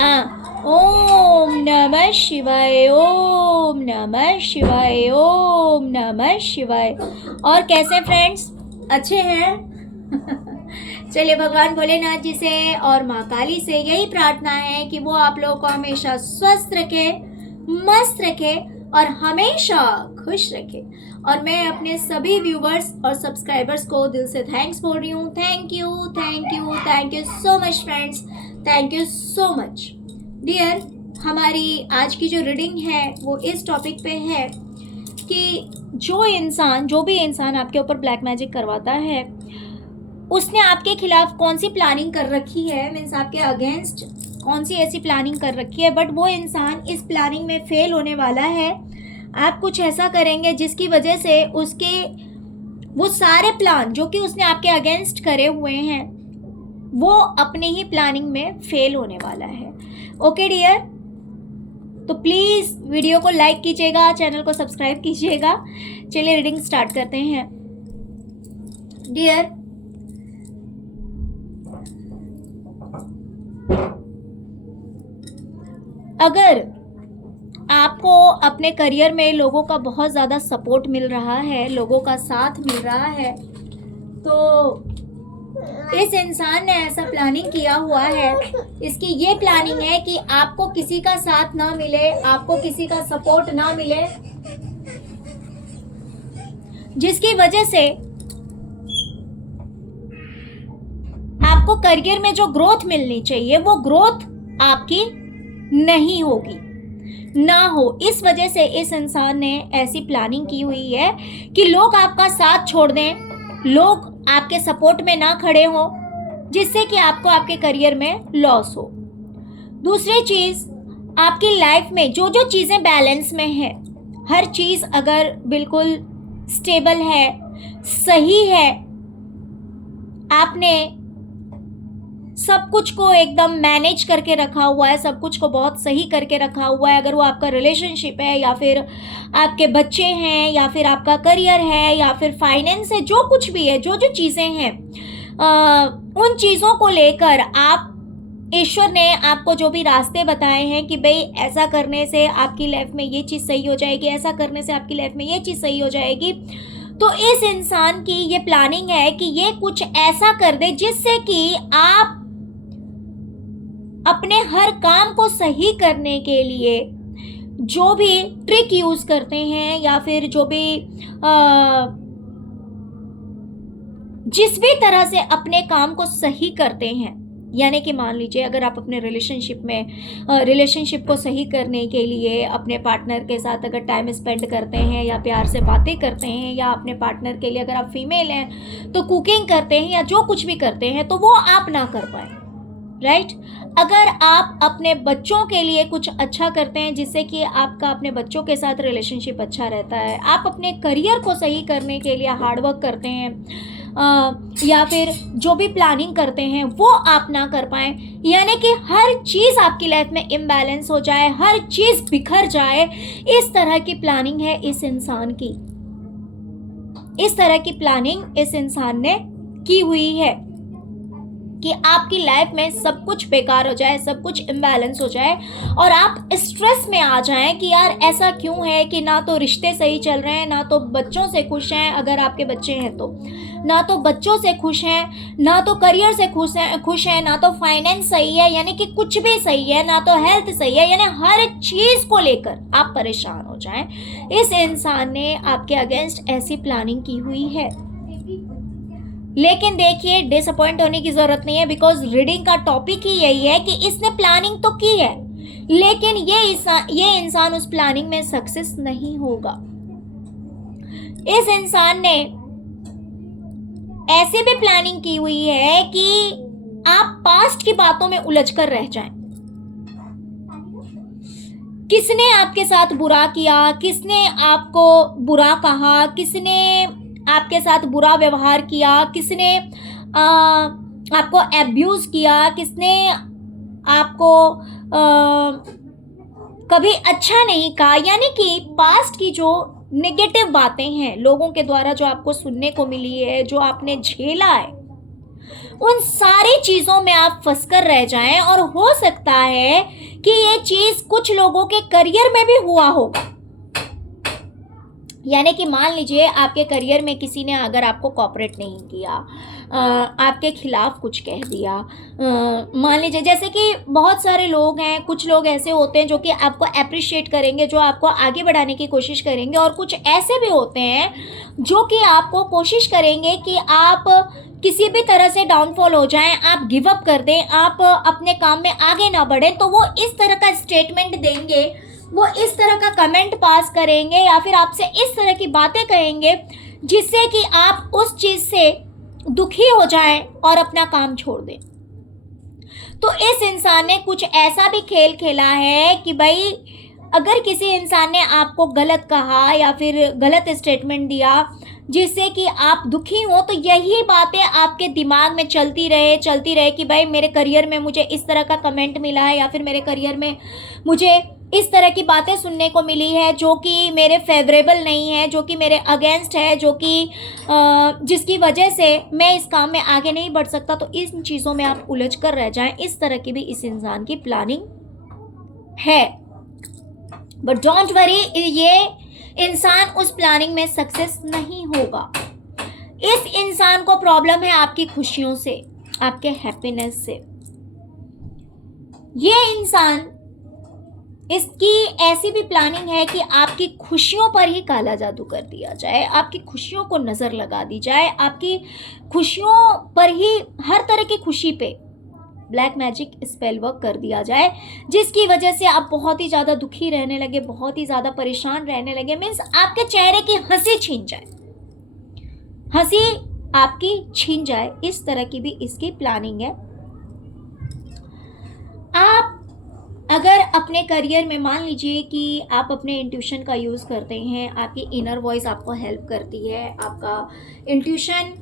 ओम नमः शिवाय, ओम नमः शिवाय, ओम नमः शिवाय। और कैसे फ्रेंड्स, अच्छे हैं? चलिए, भगवान भोलेनाथ जी से और माँ काली से यही प्रार्थना है कि वो आप लोगों को हमेशा स्वस्थ रखे, मस्त रखे और हमेशा खुश रखे। और मैं अपने सभी व्यूवर्स और सब्सक्राइबर्स को दिल से थैंक्स बोल रही हूँ। Thank you, thank you, thank you so much friends, thank you so much dear. हमारी आज की जो रीडिंग है वो इस टॉपिक पे है कि जो भी इंसान आपके ऊपर ब्लैक मैजिक करवाता है, उसने आपके खिलाफ कौन सी प्लानिंग कर रखी है, मीन्स आपके अगेंस्ट कौन सी ऐसी प्लानिंग कर रखी है, बट वो इंसान इस प्लानिंग में फेल होने वाला है। आप कुछ ऐसा करेंगे जिसकी वजह से उसके वो सारे प्लान जो कि उसने आपके अगेंस्ट करे हुए हैं वो अपने ही प्लानिंग में फेल होने वाला है। ओके डियर, तो प्लीज़ वीडियो को लाइक कीजिएगा, चैनल को सब्सक्राइब कीजिएगा। चलिए रीडिंग स्टार्ट करते हैं डियर। अगर आपको अपने करियर में लोगों का बहुत ज़्यादा सपोर्ट मिल रहा है, लोगों का साथ मिल रहा है, तो इस इंसान ने ऐसा प्लानिंग किया हुआ है। इसकी ये प्लानिंग है कि आपको किसी का साथ ना मिले, आपको किसी का सपोर्ट ना मिले, जिसकी वजह से आपको करियर में जो ग्रोथ मिलनी चाहिए वो ग्रोथ आपकी नहीं होगी, ना हो। इस वजह से इस इंसान ने ऐसी प्लानिंग की हुई है कि लोग आपका साथ छोड़ दें, लोग आपके सपोर्ट में ना खड़े हो, जिससे कि आपको आपके करियर में लॉस हो। दूसरी चीज, आपकी लाइफ में जो जो चीजें बैलेंस में है, हर चीज अगर बिल्कुल स्टेबल है, सही है, आपने सब कुछ को एकदम मैनेज करके रखा हुआ है, सब कुछ को बहुत सही करके रखा हुआ है, अगर वो आपका रिलेशनशिप है या फिर आपके बच्चे हैं या फिर आपका करियर है या फिर फाइनेंस है, जो कुछ भी है, जो जो चीज़ें हैं, उन चीज़ों को लेकर आप, ईश्वर ने आपको जो भी रास्ते बताए हैं कि भाई ऐसा करने से आपकी लाइफ में ये चीज़ सही हो जाएगी, ऐसा करने से आपकी लाइफ में ये चीज़ सही हो जाएगी, तो इस इंसान की ये प्लानिंग है कि ये कुछ ऐसा कर दे जिससे कि आप अपने हर काम को सही करने के लिए जो भी ट्रिक यूज करते हैं या फिर जो भी जिस भी तरह से अपने काम को सही करते हैं, यानी कि मान लीजिए अगर आप अपने रिलेशनशिप को सही करने के लिए अपने पार्टनर के साथ अगर टाइम स्पेंड करते हैं या प्यार से बातें करते हैं, या अपने पार्टनर के लिए अगर आप फीमेल हैं तो कुकिंग करते हैं या जो कुछ भी करते हैं, तो वो आप ना कर पाए, राइट। अगर आप अपने बच्चों के लिए कुछ अच्छा करते हैं जिससे कि आपका अपने बच्चों के साथ रिलेशनशिप अच्छा रहता है, आप अपने करियर को सही करने के लिए हार्डवर्क करते हैं, या फिर जो भी प्लानिंग करते हैं वो आप ना कर पाए, यानी कि हर चीज़ आपकी लाइफ में इम्बैलेंस हो जाए, हर चीज़ बिखर जाए, इस तरह की प्लानिंग है इस इंसान की। इस तरह की प्लानिंग इस इंसान ने की हुई है कि आपकी लाइफ में सब कुछ बेकार हो जाए, सब कुछ इम्बैलेंस हो जाए और आप स्ट्रेस में आ जाएं कि यार ऐसा क्यों है कि ना तो रिश्ते सही चल रहे हैं, ना तो बच्चों से खुश हैं, अगर आपके बच्चे हैं तो ना तो बच्चों से खुश हैं, ना तो करियर से खुश हैं, ना तो फाइनेंस सही है, यानी कि कुछ भी सही है, ना तो हेल्थ सही है, यानी हर चीज़ को लेकर आप परेशान हो जाएं। इस इंसान ने आपके अगेंस्ट ऐसी प्लानिंग की हुई है। लेकिन देखिए, डिसअपॉइंट होने की जरूरत नहीं है, बिकॉज रीडिंग का टॉपिक ही यही है कि इसने प्लानिंग तो की है, लेकिन ये इंसान उस प्लानिंग में सक्सेस नहीं होगा। इस इंसान ने ऐसे भी प्लानिंग की हुई है कि आप पास्ट की बातों में उलझकर रह जाएं। किसने आपके साथ बुरा किया, किसने आपको बुरा कहा, किसने आपके साथ बुरा व्यवहार किया, किसने आपको एब्यूज किया, किसने आपको कभी अच्छा नहीं कहा, यानी कि पास्ट की जो नेगेटिव बातें हैं लोगों के द्वारा जो आपको सुनने को मिली है, जो आपने झेला है, उन सारी चीज़ों में आप फंस कर रह जाएं, और हो सकता है कि ये चीज़ कुछ लोगों के करियर में भी हुआ होगा। यानी कि मान लीजिए आपके करियर में किसी ने अगर आपको कोऑपरेट नहीं किया, आपके खिलाफ कुछ कह दिया, मान लीजिए जैसे कि बहुत सारे लोग हैं, कुछ लोग ऐसे होते हैं जो कि आपको अप्रिशिएट करेंगे, जो आपको आगे बढ़ाने की कोशिश करेंगे, और कुछ ऐसे भी होते हैं जो कि आपको कोशिश करेंगे कि आप किसी भी तरह से डाउनफॉल हो जाएं, आप गिव अप कर दें, आप अपने काम में आगे ना बढ़ें। तो वो इस तरह का स्टेटमेंट देंगे, वो इस तरह का कमेंट पास करेंगे, या फिर आपसे इस तरह की बातें कहेंगे जिससे कि आप उस चीज़ से दुखी हो जाएं और अपना काम छोड़ दें। तो इस इंसान ने कुछ ऐसा भी खेल खेला है कि भाई अगर किसी इंसान ने आपको गलत कहा या फिर गलत स्टेटमेंट दिया जिससे कि आप दुखी हो, तो यही बातें आपके दिमाग में चलती रहे कि भाई मेरे करियर में मुझे इस तरह का कमेंट मिला है, या फिर मेरे करियर में मुझे इस तरह की बातें सुनने को मिली है जो कि मेरे फेवरेबल नहीं है, जो कि मेरे अगेंस्ट है, जो कि जिसकी वजह से मैं इस काम में आगे नहीं बढ़ सकता। तो इन चीज़ों में आप उलझ कर रह जाएं, इस तरह की भी इस इंसान की प्लानिंग है। बट डोंट वरी, ये इंसान उस प्लानिंग में सक्सेस नहीं होगा। इस इंसान को प्रॉब्लम है आपकी खुशियों से, आपके हैप्पीनेस से। ये इंसान, इसकी ऐसी भी प्लानिंग है कि आपकी खुशियों पर ही काला जादू कर दिया जाए, आपकी खुशियों को नज़र लगा दी जाए, आपकी खुशियों पर ही, हर तरह की खुशी पे ब्लैक मैजिक स्पेल वर्क कर दिया जाए, जिसकी वजह से आप बहुत ही ज़्यादा दुखी रहने लगे, बहुत ही ज़्यादा परेशान रहने लगे। मीन्स आपके चेहरे की हंसी छीन जाए, हंसी आपकी छीन जाए, इस तरह की भी इसकी प्लानिंग है। आप अगर अपने करियर में मान लीजिए कि आप अपने इंट्यूशन का यूज़ करते हैं, आपकी इनर वॉइस आपको हेल्प करती है, आपका इंट्यूशन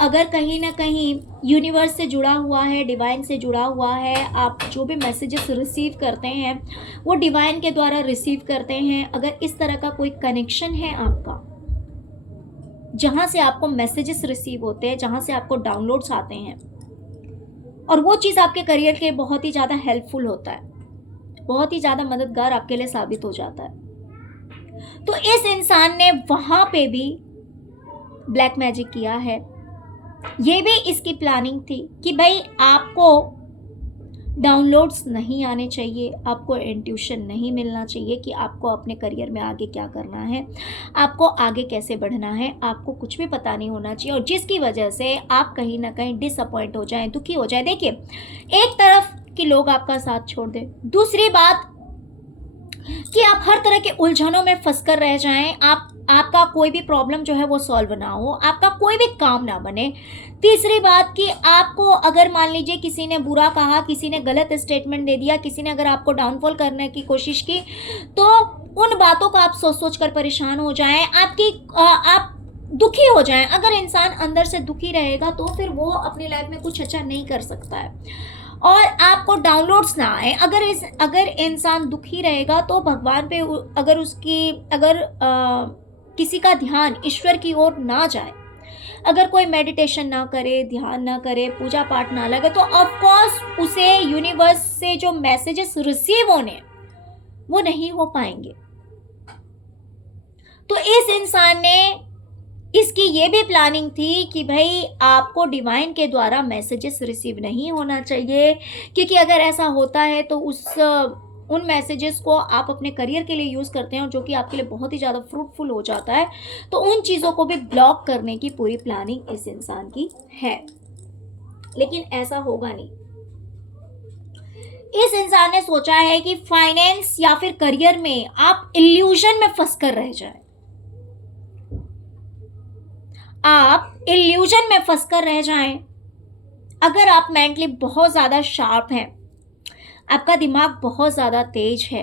अगर कहीं ना कहीं यूनिवर्स से जुड़ा हुआ है, डिवाइन से जुड़ा हुआ है, आप जो भी मैसेजेस रिसीव करते हैं वो डिवाइन के द्वारा रिसीव करते हैं। अगर इस तरह का कोई कनेक्शन है आपका, जहाँ से आपको मैसेजेस रिसीव होते हैं, जहाँ से आपको डाउनलोड्स आते हैं, और वो चीज़ आपके करियर के बहुत ही ज़्यादा हेल्पफुल होता है, बहुत ही ज़्यादा मददगार आपके लिए साबित हो जाता है। तो इस इंसान ने वहाँ पे भी ब्लैक मैजिक किया है। ये भी इसकी प्लानिंग थी कि भाई आपको डाउनलोड्स नहीं आने चाहिए, आपको इंट्यूशन नहीं मिलना चाहिए कि आपको अपने करियर में आगे क्या करना है, आपको आगे कैसे बढ़ना है, आपको कुछ भी पता नहीं होना चाहिए, और जिसकी वजह से आप कहीं ना कहीं डिसअपॉइंट हो जाएं, दुखी हो जाएं। देखिए, एक तरफ कि लोग आपका साथ छोड़ दें, दूसरी बात कि आप हर तरह के उलझनों में फंस कर रह जाएं, आपका कोई भी प्रॉब्लम जो है वो सॉल्व ना हो, आपका कोई भी काम ना बने। तीसरी बात कि आपको अगर मान लीजिए किसी ने बुरा कहा, किसी ने गलत स्टेटमेंट दे दिया, किसी ने अगर आपको डाउनफॉल करने की कोशिश की, तो उन बातों को आप सोच सोच कर परेशान हो जाएं, आप दुखी हो जाएं। अगर इंसान अंदर से दुखी रहेगा तो फिर वो अपनी लाइफ में कुछ अच्छा नहीं कर सकता है, और आपको डाउनलोड्स ना आए। अगर इंसान दुखी रहेगा तो भगवान पे अगर किसी का ध्यान ईश्वर की ओर ना जाए, अगर कोई मेडिटेशन ना करे, ध्यान ना करे, पूजा पाठ ना लगे, तो ऑफ कोर्स उसे यूनिवर्स से जो मैसेजेस रिसीव होने वो नहीं हो पाएंगे। तो इस इंसान ने, इसकी ये भी प्लानिंग थी कि भाई आपको डिवाइन के द्वारा मैसेजेस रिसीव नहीं होना चाहिए, क्योंकि अगर ऐसा होता है तो उन मैसेजेस को आप अपने करियर के लिए यूज़ करते हैं, और जो कि आपके लिए बहुत ही ज़्यादा फ्रूटफुल हो जाता है, तो उन चीज़ों को भी ब्लॉक करने की पूरी प्लानिंग इस इंसान की है। लेकिन ऐसा होगा नहीं। इस इंसान ने सोचा है कि फाइनेंस या फिर करियर में आप इल्यूजन में फंस कर रह जाए, आप इल्यूजन में फंस कर रह जाएं। अगर आप मेंटली बहुत ज़्यादा शार्प हैं, आपका दिमाग बहुत ज़्यादा तेज है,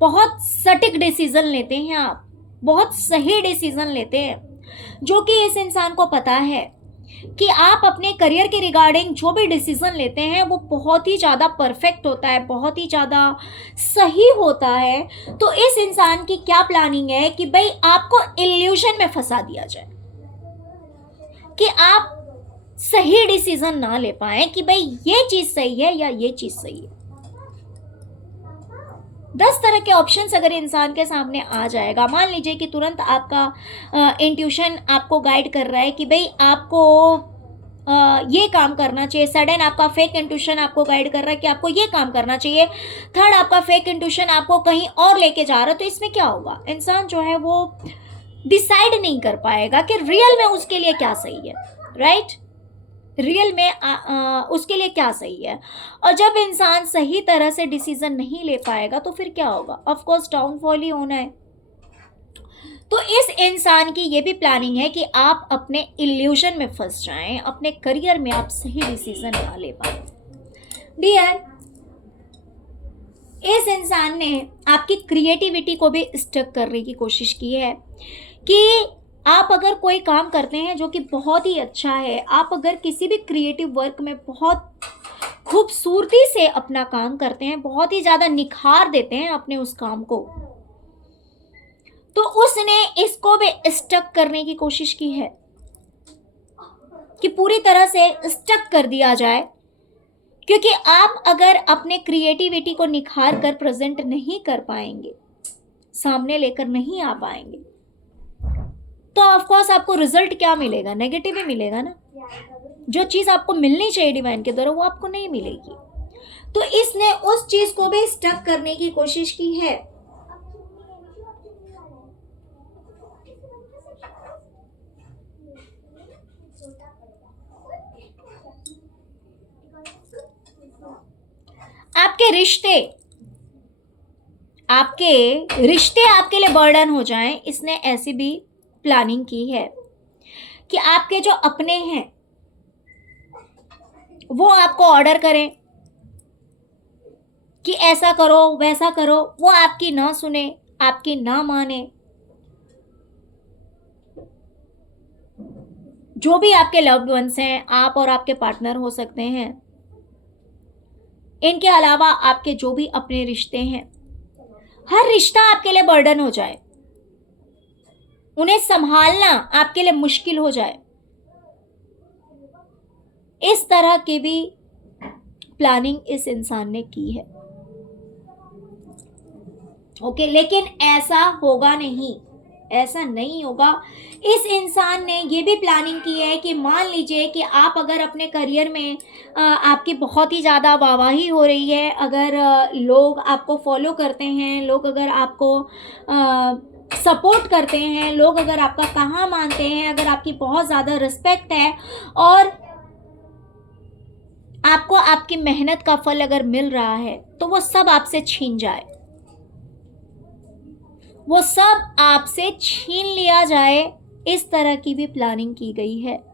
बहुत सटीक डिसीजन लेते हैं, आप बहुत सही डिसीजन लेते हैं, जो कि इस इंसान को पता है कि आप अपने करियर के रिगार्डिंग जो भी डिसीजन लेते हैं वो बहुत ही ज़्यादा परफेक्ट होता है, बहुत ही ज़्यादा सही होता है। तो इस इंसान की क्या प्लानिंग है कि भाई आपको इल्यूजन में फंसा दिया जाए, कि आप सही डिसीजन ना ले पाए कि भाई ये चीज सही है या ये चीज सही है। 10 तरह के ऑप्शंस अगर इंसान के सामने आ जाएगा, मान लीजिए कि तुरंत आपका इंट्यूशन आपको गाइड कर रहा है कि भाई आपको ये काम करना चाहिए, सडन आपका फेक इंट्यूशन आपको गाइड कर रहा है कि आपको ये काम करना चाहिए, थर्ड आपका फेक इंट्यूशन आपको कहीं और लेके जा रहा है, तो इसमें क्या होगा, इंसान जो है वो डिसाइड नहीं कर पाएगा कि रियल में उसके लिए क्या सही है, राइट? रियल में उसके लिए क्या सही है। और जब इंसान सही तरह से डिसीजन नहीं ले पाएगा तो फिर क्या होगा, ऑफ कोर्स डाउनफॉल ही होना है। तो इस इंसान की ये भी प्लानिंग है कि आप अपने इल्यूजन में फंस जाएं, अपने करियर में आप सही डिसीजन ना ले पाए। डियर, इस इंसान ने आपकी क्रिएटिविटी को भी स्टक करने की कोशिश की है कि आप अगर कोई काम करते हैं जो कि बहुत ही अच्छा है, आप अगर किसी भी क्रिएटिव वर्क में बहुत खूबसूरती से अपना काम करते हैं, बहुत ही ज़्यादा निखार देते हैं अपने उस काम को, तो उसने इसको भी स्टक करने की कोशिश की है कि पूरी तरह से स्टक कर दिया जाए, क्योंकि आप अगर अपने क्रिएटिविटी को निखार कर प्रेजेंट नहीं कर पाएंगे, सामने लेकर नहीं आ पाएंगे, तो ऑफ कोर्स आपको रिजल्ट क्या मिलेगा, नेगेटिव ही मिलेगा ना। जो चीज़ आपको मिलनी चाहिए डिवाइन के द्वारा वो आपको नहीं मिलेगी। तो इसने उस चीज़ को भी स्टक करने की कोशिश की है। आपके रिश्ते आपके लिए बर्डन हो जाएं, इसने ऐसी भी प्लानिंग की है कि आपके जो अपने हैं वो आपको ऑर्डर करें कि ऐसा करो वैसा करो, वो आपकी ना सुने, आपकी ना माने। जो भी आपके लव्ड वंस हैं, आप और आपके पार्टनर हो सकते हैं, इनके अलावा आपके जो भी अपने रिश्ते हैं, हर रिश्ता आपके लिए बर्डन हो जाए, उन्हें संभालना आपके लिए मुश्किल हो जाए, इस तरह की भी प्लानिंग इस इंसान ने की है। ओके, लेकिन ऐसा होगा नहीं, ऐसा नहीं होगा। इस इंसान ने ये भी प्लानिंग की है कि मान लीजिए कि आप अगर अपने करियर में आपकी बहुत ही ज़्यादा वाहवाही हो रही है, अगर लोग आपको फॉलो करते हैं, लोग अगर आपको सपोर्ट करते हैं, लोग अगर आपका कहा मानते हैं, अगर आपकी बहुत ज़्यादा रिस्पेक्ट है और आपको आपकी मेहनत का फल अगर मिल रहा है, तो वो सब आपसे छीन जाए, वो सब आपसे छीन लिया जाए, इस तरह की भी प्लानिंग की गई है।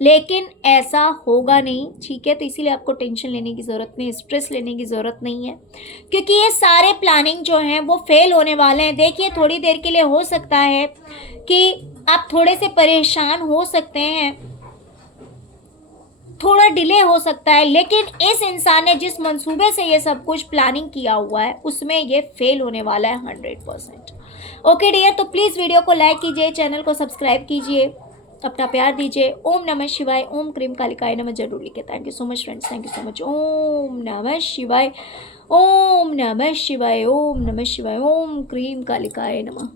लेकिन ऐसा होगा नहीं, ठीक है? तो इसीलिए आपको टेंशन लेने की ज़रूरत नहीं, स्ट्रेस लेने की ज़रूरत नहीं है, क्योंकि ये सारे प्लानिंग जो हैं वो फेल होने वाले हैं। देखिए, थोड़ी देर के लिए हो सकता है कि आप थोड़े से परेशान हो सकते हैं, थोड़ा डिले हो सकता है, लेकिन इस इंसान ने जिस मंसूबे से ये सब कुछ प्लानिंग किया हुआ है उसमें ये फेल होने वाला है 100%। ओके डियर, तो प्लीज़ वीडियो को लाइक कीजिए, चैनल को सब्सक्राइब कीजिए, अपना प्यार दीजिए। ओम नमः शिवाय, ओम क्रीम कालिकाय नमः जरूर लिखे। Thank you so much friends, thank you so much. ओम नमः शिवाय, ओम नमः शिवाय, ओम नमः शिवाय, ओम क्रीम कालिकाय नमः।